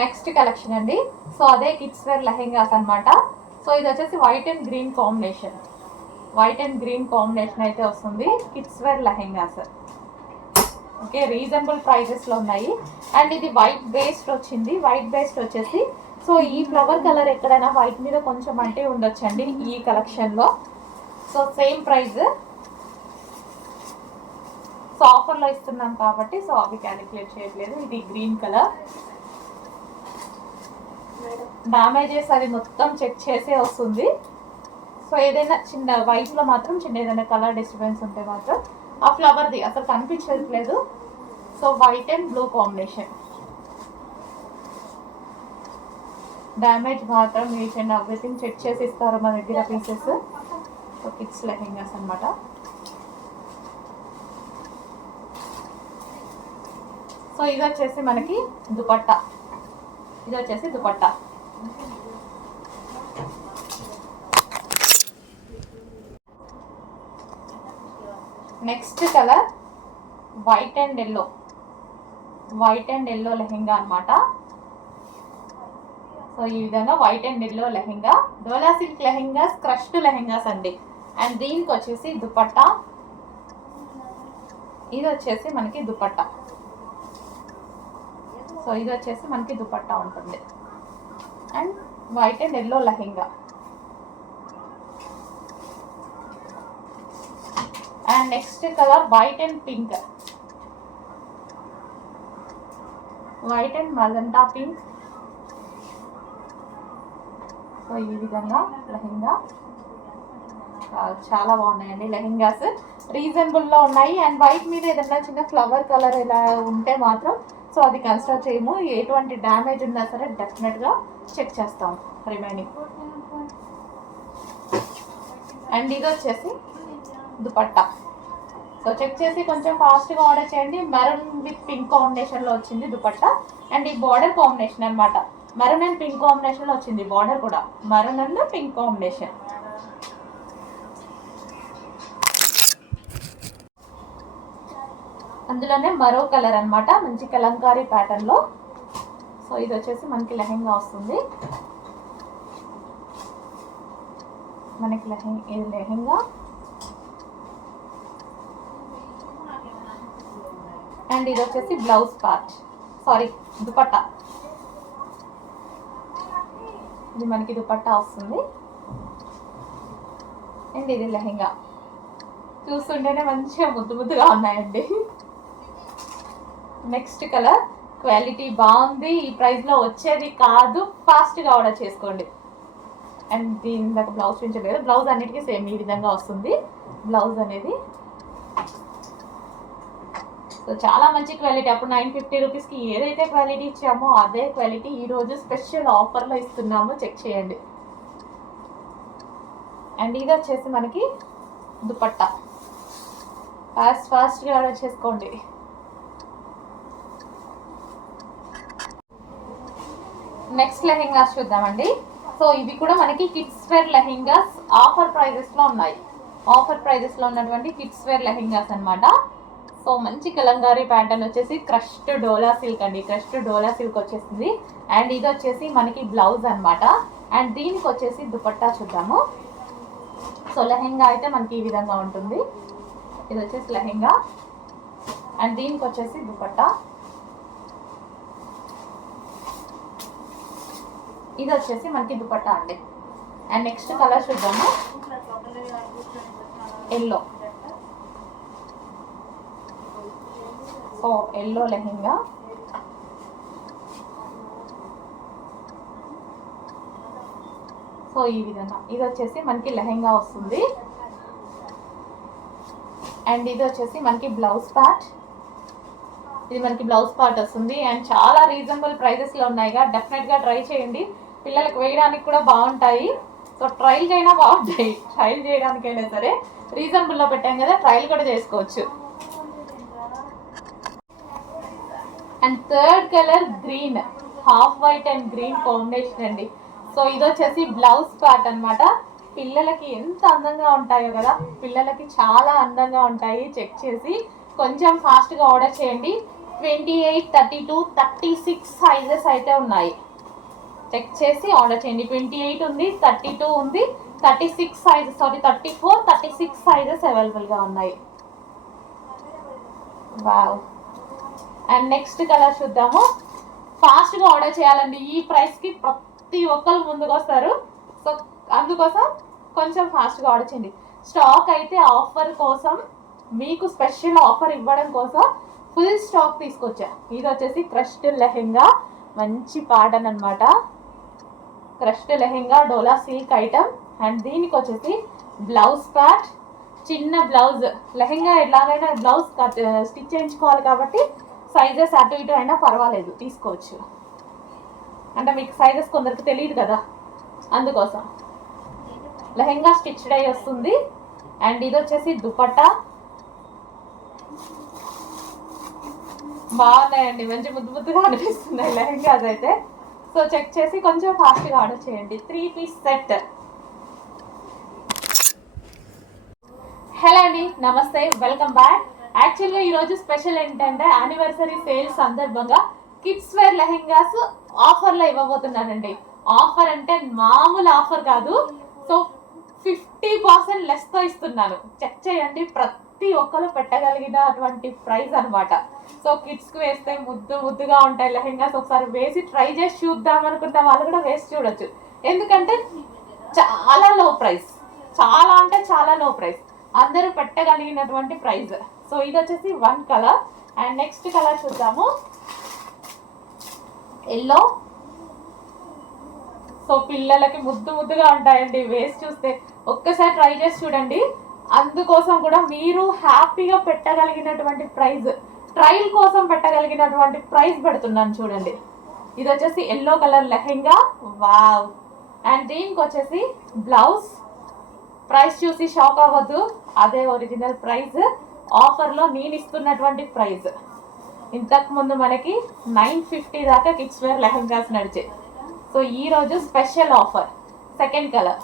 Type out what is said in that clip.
Next collection అండి. So అదే kids wear lehengas అనమాట. సో ఇది వచ్చేసి white and green combination. White and green combination అయితే వస్తుంది. Kids wear lehengas. Okay, reasonable ప్రైజెస్లో ఉన్నాయి. అండ్ ఇది వైట్ బేస్డ్ వచ్చింది. వైట్ బేస్డ్ వచ్చేసి సో ఈ ఫ్లవర్ కలర్ ఎక్కడైనా వైట్ మీద కొంచెం అంటే ఉండొచ్చండి ఈ కలెక్షన్లో. So same price. సో ఆఫర్లో ఇస్తున్నాం కాబట్టి సో అవి క్యాలిక్యులేట్ చేయట్లేదు. ఇది గ్రీన్ కలర్. డ్యామేజెస్ అవి మొత్తం చెక్ చేసే వస్తుంది. సో ఏదైనా చిన్న వైట్లో మాత్రం చిన్న ఏదైనా కలర్ డిస్టర్బెన్స్ ఉంటే మాత్రం ఆ ఫ్లవర్ది అసలు కనిపించట్లేదు. So white and blue combination. Damage మాత్రం ఈచ్ అండ్ ఎవ్రీథింగ్ చెక్ చేసి ఇస్తారు మన దగ్గర పీసెస్. సో కిడ్స్ లెహెంగాస్ అనమాట. సో ఇది వచ్చేసి మనకి దుపట్టా. ఇది వచ్చేసి dupatta. Next colour white and yellow. White and yellow lehenga అనమాట. సో ఈ విధంగా white and yellow lehenga. Dola silk lehengas, crushed lehengas అండి. అండ్ దీనికి వచ్చేసి దుపట్టా. ఇది వచ్చేసి మనకి దుపట్టా. సో ఇది వచ్చేసి మనకి దుపట్టా ఉంటుంది. And white and yellow lehenga. And next colour white and pink. White and magenta pink. So ఈ విధంగా లెహెంగా. చాలా బాగున్నాయండి లెహెంగాస్. రీజనబుల్లో ఉన్నాయి. అండ్ వైట్ మీద ఏదైనా చిన్న ఫ్లవర్ కలర్ ఇలా ఉంటే మాత్రం సో అది కన్సిడర్ చేయము. ఎటువంటి డ్యామేజ్ ఉన్నా సరే డెఫినెట్గా చెక్ చేస్తాం రిమైనింగ్. అండ్ ఇది వచ్చేసి దుపట్టా. సో చెక్ చేసి కొంచెం ఫాస్ట్గా ఆర్డర్ చేయండి. మెరూన్ విత్ పింక్ కాంబినేషన్లో వచ్చింది దుపట్టా. అండ్ ఈ బార్డర్ కాంబినేషన్ అనమాట. మెరూన్ అండ్ పింక్ కాంబినేషన్లో వచ్చింది బార్డర్ కూడా. Maroon and pink combination. అందులోనే మరో కలర్ అనమాట, మంచి కలంకారీ ప్యాటర్న్లో. సో ఇది వచ్చేసి మనకి లెహెంగా వస్తుంది. మనకి ఇది లెహెంగా. అండ్ ఇది వచ్చేసి బ్లౌజ్ పార్ట్, సారీ దుపట్టా. ఇది మనకి దుపట్టా వస్తుంది. అండ్ ఇది లెహెంగా. చూస్తుంటేనే మంచిగా ముద్దు ముద్దుగా ఉన్నాయండి. Next colour. క్వాలిటీ బాగుంది. ఈ ప్రైస్లో వచ్చేది కాదు. ఫాస్ట్గా ఆర్డర్ చేసుకోండి. అండ్ దీని దాకా బ్లౌజ్ చూపించలేదు. బ్లౌజ్ అన్నిటికీ సేమ్ ఈ విధంగా వస్తుంది బ్లౌజ్ అనేది. సో చాలా మంచి క్వాలిటీ. అప్పుడు 950 రూపీస్కి ఏదైతే క్వాలిటీ ఇచ్చామో అదే క్వాలిటీ ఈరోజు స్పెషల్ ఆఫర్లో ఇస్తున్నాము. చెక్ చేయండి. అండ్ ఇది వచ్చేసి మనకి దుపట్టా. ఫాస్ట్గా ఆర్డర్ చేసుకోండి. నెక్స్ట్ లెహెంగాస్ చూద్దామండి. సో ఇవి కూడా మనకి కిడ్స్ వేర్ లెహెంగాస్ ఆఫర్ ప్రైజెస్లో ఉన్నాయి. ఆఫర్ ప్రైజెస్లో ఉన్నటువంటి కిడ్స్ వేర్ లెహెంగాస్ అనమాట. సో మంచి కలంకారీ ప్యాటర్న్ వచ్చేసి క్రష్డ్ డోలా సిల్క్ అండి. క్రష్డ్ డోలా సిల్క్ వచ్చేసింది. అండ్ ఇది వచ్చేసి మనకి బ్లౌజ్ అనమాట. అండ్ దీనికి వచ్చేసి దుపట్టా చూద్దాము. సో లెహెంగా అయితే మనకి ఈ విధంగా ఉంటుంది. ఇది వచ్చేసి లెహెంగా. అండ్ దీనికి వచ్చేసి దుపట్టా. ఇది వచ్చేసి మనకి దుపట్టా అండి. అండ్ నెక్స్ట్ కలర్ చూద్దాము. Yellow. So yellow lehenga. So ఈ విధంగా ఇది వచ్చేసి మనకి లెహెంగా వస్తుంది. అండ్ ఇది వచ్చేసి మనకి బ్లౌజ్ పార్ట్. ఇది మనకి బ్లౌజ్ పార్ట్ వస్తుంది. అండ్ చాలా రీజనబుల్ ప్రైజెస్లో ఉన్నాయిగా. డెఫినెట్గా ట్రై చేయండి. పిల్లలకు వేయడానికి కూడా బాగుంటాయి. సో ట్రైల్కి అయినా బాగుంటాయి. ట్రైల్ చేయడానికైనా సరే రీజనబుల్లో పెట్టాం కదా, ట్రైల్ కూడా చేసుకోవచ్చు. And third colour green. Half white and green combination అండి. సో ఇది వచ్చేసి బ్లౌజ్ పార్ట్ అనమాట. పిల్లలకి ఎంత అందంగా ఉంటాయో కదా, పిల్లలకి చాలా అందంగా ఉంటాయి. చెక్ చేసి కొంచెం ఫాస్ట్గా ఆర్డర్ చేయండి. 28, 32, 36 సైజెస్ అయితే ఉన్నాయి. చెక్ చేసి ఆర్డర్ చేయండి. 28 ఉంది, 32 ఉంది, 36 సైజెస్ 34, 36 సైజెస్ అవైలబుల్గా ఉన్నాయి. వావ్. అండ్ నెక్స్ట్ కలర్ చూద్దాము. ఫాస్ట్గా ఆర్డర్ చేయాలండి. ఈ ప్రైస్కి ప్రతి ఒక్కరు ముందుకు వస్తారు. సో అందుకోసం కొంచెం ఫాస్ట్గా ఆర్డర్ చేయండి. స్టాక్ అయితే ఆఫర్ కోసం, మీకు స్పెషల్ ఆఫర్ ఇవ్వడం కోసం ఫుల్ స్టాక్ తీసుకొచ్చా. ఇది వచ్చేసి క్రష్డ్ లెహెంగా, మంచి ప్యాటర్న్ అనమాట. Crushed lehenga dola silk item. And దీనికి వచ్చేసి బ్లౌజ్ ప్యాట్, చిన్న బ్లౌజ్. లెహెంగా ఎలాగైనా బ్లౌజ్ స్టిచ్ చేయించుకోవాలి కాబట్టి సైజెస్ అటు ఇటు అయినా పర్వాలేదు, తీసుకోవచ్చు. అంటే మీకు సైజెస్ కొందరికి తెలియదు కదా, అందుకోసం. లెహెంగా స్టిచ్డ్ అయ్యి వస్తుంది. అండ్ ఇది వచ్చేసి దుపట్టా. బాగున్నాయండి, మంచి ముద్దు ముద్దుగా అనిపిస్తున్నాయి లెహెంగాస్ అయితే. సో చెక్ చేసి కొంచెం ఫాస్ట్గా ఆర్డర్ చేయండి. 3 పీస్ సెట్. హలో అండి, నమస్తే, వెల్కమ్ బ్యాక్. యాక్చువల్గా ఈరోజు స్పెషల్ ఏంటంటే యానివర్సరీ సేల్ సందర్భంగా కిడ్స్ వేర్ లెహెంగాస్ ఆఫర్లో ఇవ్వబోతున్నానండి. ఆఫర్ అంటే మామూలు ఆఫర్ కాదు. సో 50% లెస్తో ఇస్తున్నాను. చెక్ చేయండి, ప్రతి ఒక్కరు పెట్టగలిగినటువంటి ప్రైస్ అనమాట. సో కిడ్స్కి వేస్తే ముద్దు ముద్దుగా ఉంటాయి లెహెంగాస్. ఒకసారి వేసి ట్రై చేసి చూద్దాం అనుకుంటే వాళ్ళు కూడా వేసి చూడొచ్చు. ఎందుకంటే చాలా లో ప్రైస్, చాలా అంటే చాలా లో ప్రైస్, అందరూ పెట్టగలిగినటువంటి ప్రైస్. సో ఇది వచ్చేసి 1 కలర్. అండ్ నెక్స్ట్ కలర్ చూద్దాము, ఎల్లో. సో పిల్లలకి ముద్దు ముద్దుగా ఉంటాయండి, వేసి చూస్తే ఒక్కసారి ట్రై చేసి చూడండి. అందుకోసం కూడా మీరు హ్యాపీగా పెట్టగలిగినటువంటి ప్రైస్, ట్రయల్ కోసం పెట్టగలిగినటువంటి ప్రైస్ పెడుతున్నాను చూడండి. ఇది వచ్చేసి yellow colour lehenga. Wow. And దీనికి వచ్చేసి బ్లౌజ్. ప్రైస్ చూసి షాక్ అవ్వద్దు, అదే ఒరిజినల్ ప్రైస్. ఆఫర్లో నేను ఇస్తున్నటువంటి ప్రైస్. ఇంతకుముందు మనకి 950 దాకా కిడ్స్ వేర్ లెహెంగాస్ నడిచాయి. సో ఈరోజు స్పెషల్ ఆఫర్. Second colour